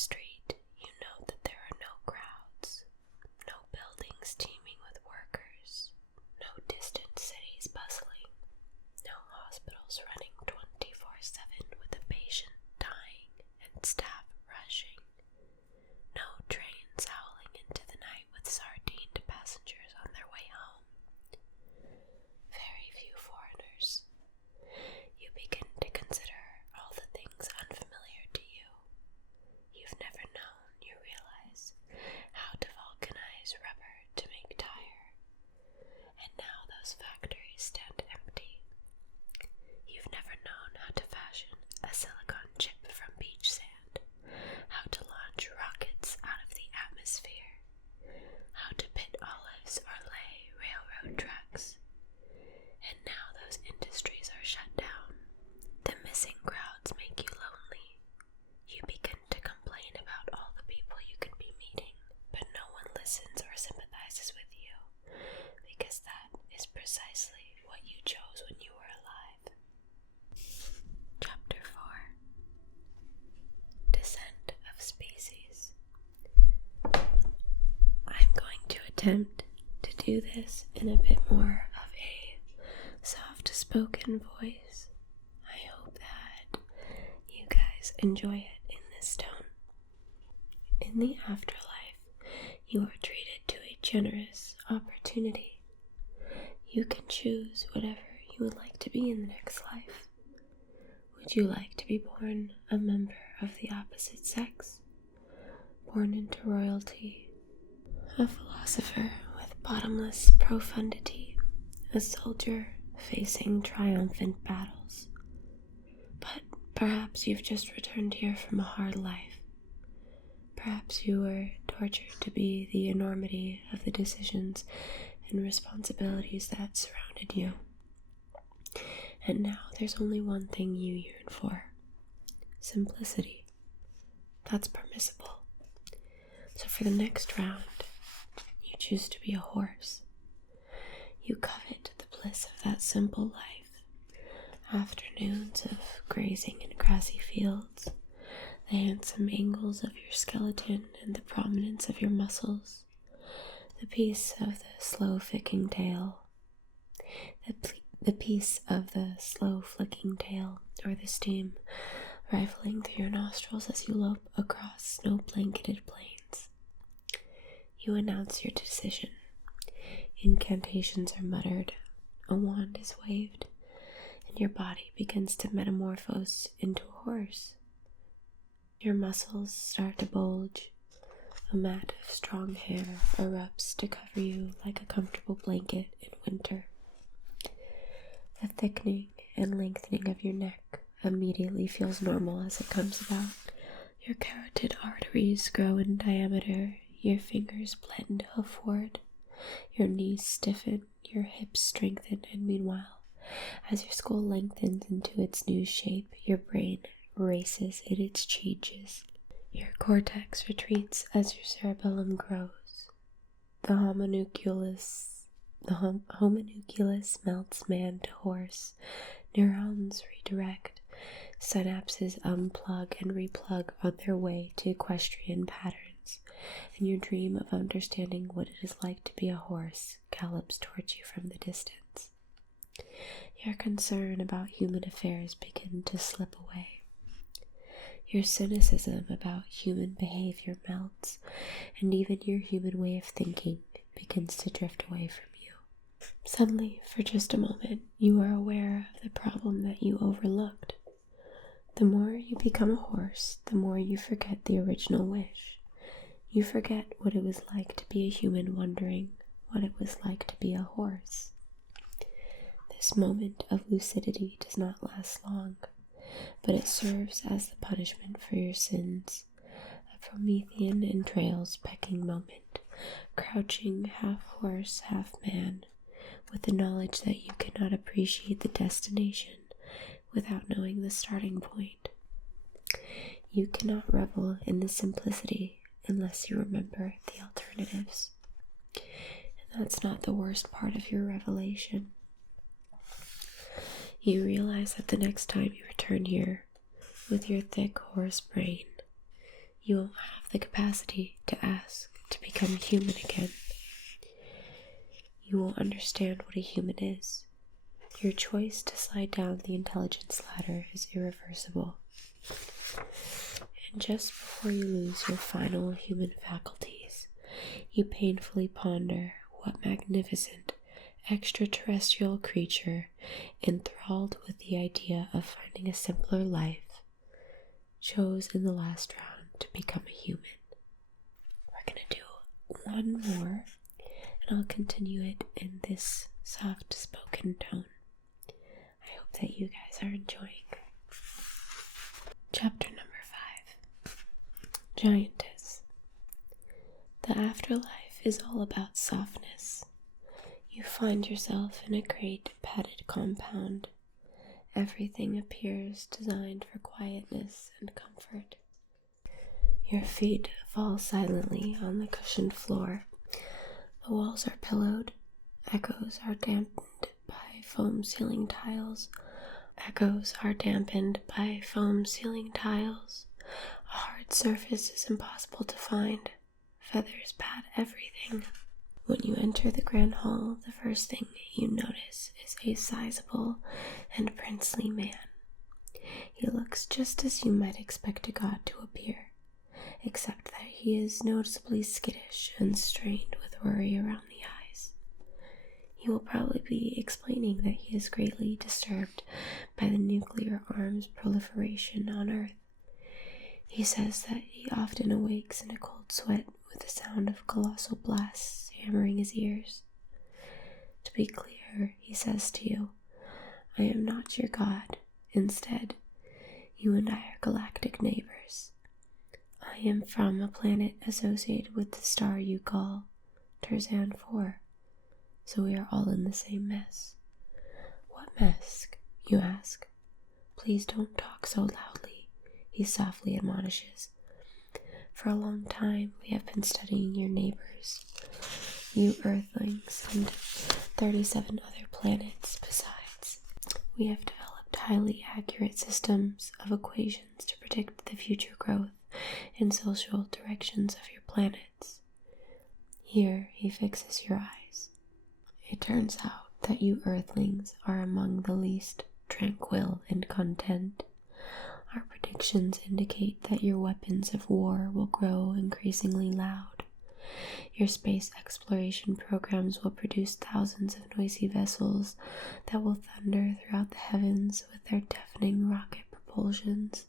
street, you know that there are no crowds, no buildings teeming with workers, no distant cities bustling, no hospitals running 24/7 with a patient dying and staff rushing, no trains howling into the night with sardined passengers on their way home. Very few foreigners. You begin to consider all the things unfamiliar to you. You've never known, you realize, how to vulcanize rubber to make tire, and now those factories stand empty. You've never known how to fashion a silicon chip from beach sand, how to launch rockets out of the atmosphere, how to pit olives or lay railroad tracks. And now those industries are shut down. The missing crowds make you lonely. You begin to complain about all the people you could be meeting, but no one listens or sympathizes with you, because that is precisely what you chose when you were alive. Chapter 4. Descent of Species. I'm going to attempt to do this in a bit more of a soft-spoken voice. I hope that you guys enjoy it in this tone. In the afterlife, you are treated to a generous opportunity. You can choose whatever you would like to be in the next life. Would you like to be born a member of the opposite sex? Born into royalty? A philosopher with bottomless profundity? A soldier facing triumphant battles? But perhaps you've just returned here from a hard life. Perhaps you were tortured to be the enormity of the decisions and responsibilities that surrounded you. And now there's only one thing you yearn for: simplicity. That's permissible. So for the next round, you choose to be a horse. You covet the bliss of that simple life. Afternoons of grazing in grassy fields, the handsome angles of your skeleton and the prominence of your muscles, the peace of the slow flicking tail, or the steam rifling through your nostrils as you lope across snow-blanketed plains. You announce your decision. Incantations are muttered, a wand is waved, and your body begins to metamorphose into a horse. Your muscles start to bulge. A mat of strong hair erupts to cover you like a comfortable blanket in winter. The thickening and lengthening of your neck immediately feels normal as it comes about. Your carotid arteries grow in diameter, your fingers blend upward, your knees stiffen, your hips strengthen, and meanwhile, as your skull lengthens into its new shape, your brain races in its changes. Your cortex retreats as your cerebellum grows. The homunculus melts man to horse. Neurons redirect. Synapses unplug and replug on their way to equestrian patterns, and your dream of understanding what it is like to be a horse gallops towards you from the distance. Your concern about human affairs begin to slip away. Your cynicism about human behavior melts, and even your human way of thinking begins to drift away from you. Suddenly, for just a moment, you are aware of the problem that you overlooked. The more you become a horse, the more you forget the original wish. You forget what it was like to be a human wondering what it was like to be a horse. This moment of lucidity does not last long, but it serves as the punishment for your sins, a Promethean entrails pecking moment, crouching half horse, half man, with the knowledge that you cannot appreciate the destination without knowing the starting point. You cannot revel in the simplicity unless you remember the alternatives. And that's not the worst part of your revelation. You realize that the next time you return here with your thick horse brain, you won't have the capacity to ask to become human again. You won't understand what a human is. Your choice to slide down the intelligence ladder is irreversible. And just before you lose your final human faculties, you painfully ponder what magnificent extraterrestrial creature, enthralled with the idea of finding a simpler life, chose in the last round to become a human. We're going to do one more, and I'll continue it in this soft spoken tone. I hope that you guys are enjoying. Chapter number 5. Giantess. The afterlife is all about softness. You find yourself in a great padded compound. Everything appears designed for quietness and comfort. Your feet fall silently on the cushioned floor. The walls are pillowed. Echoes are dampened by foam ceiling tiles. A hard surface is impossible to find. Feathers pad everything. When you enter the grand hall, the first thing you notice is a sizable and princely man. He looks just as you might expect a god to appear, except that he is noticeably skittish and strained with worry around the eyes. He will probably be explaining that he is greatly disturbed by the nuclear arms proliferation on Earth. He says that he often awakes in a cold sweat with the sound of colossal blasts hammering his ears. To be clear, he says to you, I am not your god. Instead, you and I are galactic neighbors. I am from a planet associated with the star you call Tarzan 4, so we are all in the same mess. What mess, you ask? Please don't talk so loudly, he softly admonishes. For a long time, we have been studying your neighbors, you Earthlings, and 37 other planets besides. We have developed highly accurate systems of equations to predict the future growth and social directions of your planets. Here, he fixes your eyes. It turns out that you Earthlings are among the least tranquil and content. Our predictions indicate that your weapons of war will grow increasingly loud. Your space exploration programs will produce thousands of noisy vessels that will thunder throughout the heavens with their deafening rocket propulsions.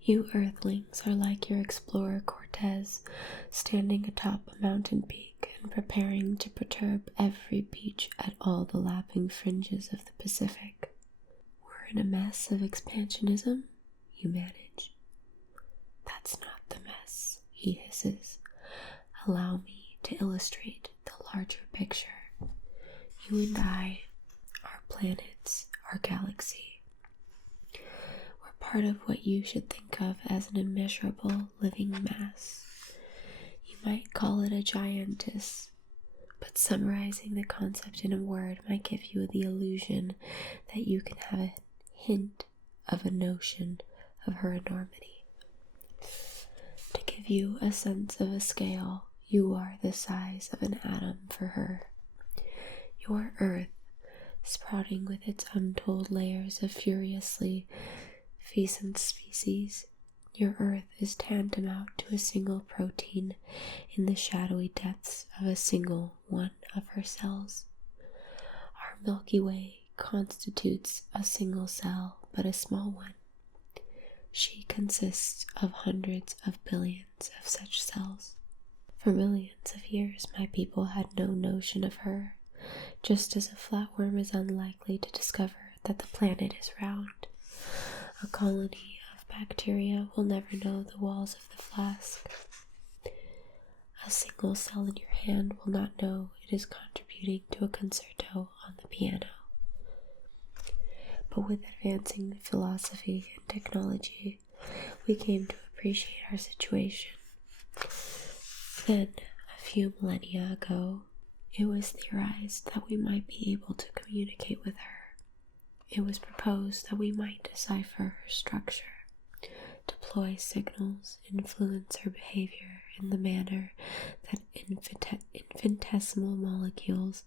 You Earthlings are like your explorer Cortez, standing atop a mountain peak and preparing to perturb every beach at all the lapping fringes of the Pacific. We're in a mess of expansionism, you manage. That's not the mess, he hisses. Allow me to illustrate the larger picture. You and I, our planets, our galaxy. We're part of what you should think of as an immeasurable living mass. You might call it a giantess, but summarizing the concept in a word might give you the illusion that you can have a hint of a notion of her enormity. To give you a sense of a scale, you are the size of an atom for her. Your Earth, sprouting with its untold layers of furiously fecund species, your Earth is tantamount to a single protein in the shadowy depths of a single one of her cells. Our Milky Way constitutes a single cell, but a small one. She consists of hundreds of billions of such cells. For millions of years, my people had no notion of her, just as a flatworm is unlikely to discover that the planet is round. A colony of bacteria will never know the walls of the flask. A single cell in your hand will not know it is contributing to a concerto on the piano. But with advancing philosophy and technology, we came to appreciate our situation. Then, a few millennia ago, it was theorized that we might be able to communicate with her. It was proposed that we might decipher her structure, to deploy signals influence her behavior in the manner that infinitesimal molecules,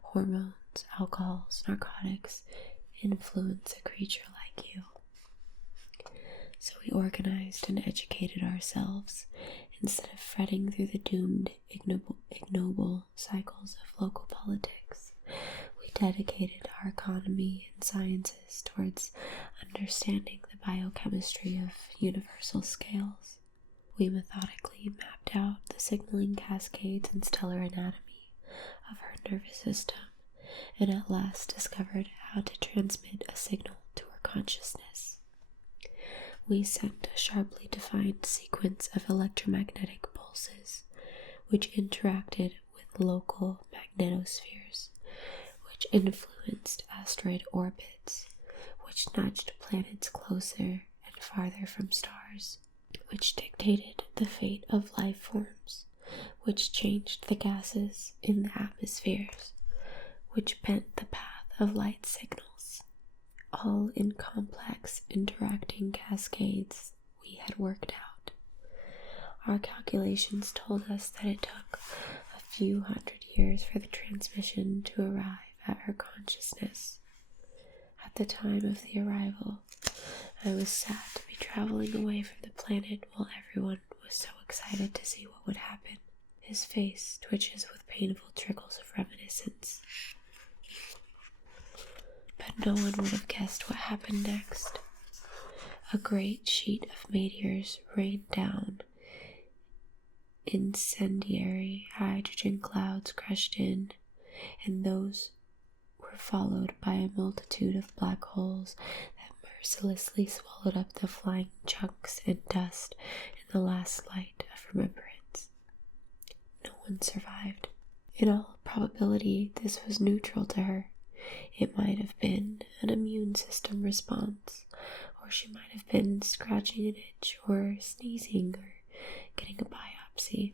hormones, alcohols, narcotics influence a creature like you. So we organized and educated ourselves instead of fretting through the doomed, ignoble cycles of local politics. We dedicated our economy and sciences towards understanding the biochemistry of universal scales. We methodically mapped out the signaling cascades and stellar anatomy of her nervous system, and at last discovered how to transmit a signal to her consciousness. We sent a sharply defined sequence of electromagnetic pulses, which interacted with local magnetospheres, which influenced asteroid orbits, which nudged planets closer and farther from stars, which dictated the fate of life forms, which changed the gases in the atmospheres, which bent the path of light signals, all in complex interacting cascades we had worked out. Our calculations told us that it took a few hundred years for the transmission to arrive at her consciousness. At the time of the arrival, I was sad to be traveling away from the planet while everyone was so excited to see what would happen. His face twitches with painful trickles of reminiscence. But no one would have guessed what happened next. A great sheet of meteors rained down. Incendiary hydrogen clouds crushed in, and those were followed by a multitude of black holes that mercilessly swallowed up the flying chunks and dust in the last light of remembrance. No one survived. In all probability, this was neutral to her. It might have been an immune system response, or she might have been scratching an itch, or sneezing, or getting a biopsy.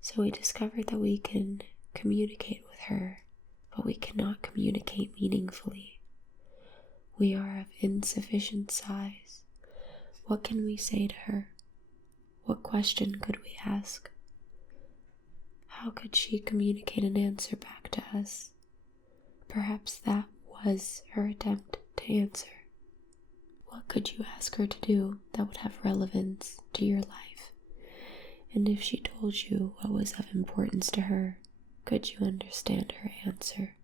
So we discovered that we can communicate with her, but we cannot communicate meaningfully. We are of insufficient size. What can we say to her? What question could we ask? How could she communicate an answer back to us? Perhaps that was her attempt to answer. What could you ask her to do that would have relevance to your life? And if she told you what was of importance to her, could you understand her answer?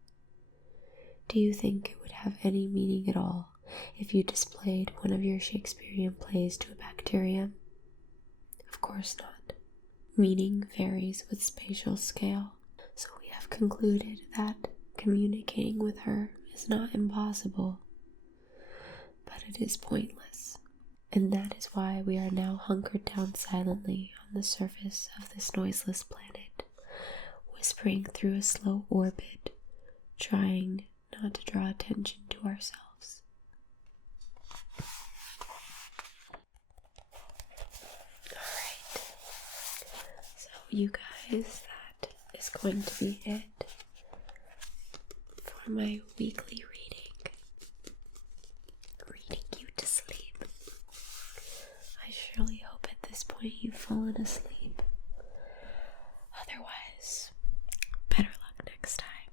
Do you think it would have any meaning at all if you displayed one of your Shakespearean plays to a bacterium? Of course not. Meaning varies with spatial scale, so we have concluded that communicating with her is not impossible, but it is pointless. And that is why we are now hunkered down silently on the surface of this noiseless planet, whispering through a slow orbit, trying not to draw attention to ourselves. Alright, so you guys, that is going to be it for my weekly reading you to sleep. I surely hope at this point you've fallen asleep. Otherwise, better luck next time.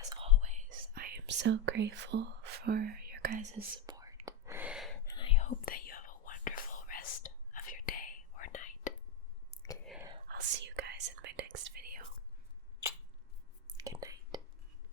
As always, I am so grateful for your guys' support, and I hope that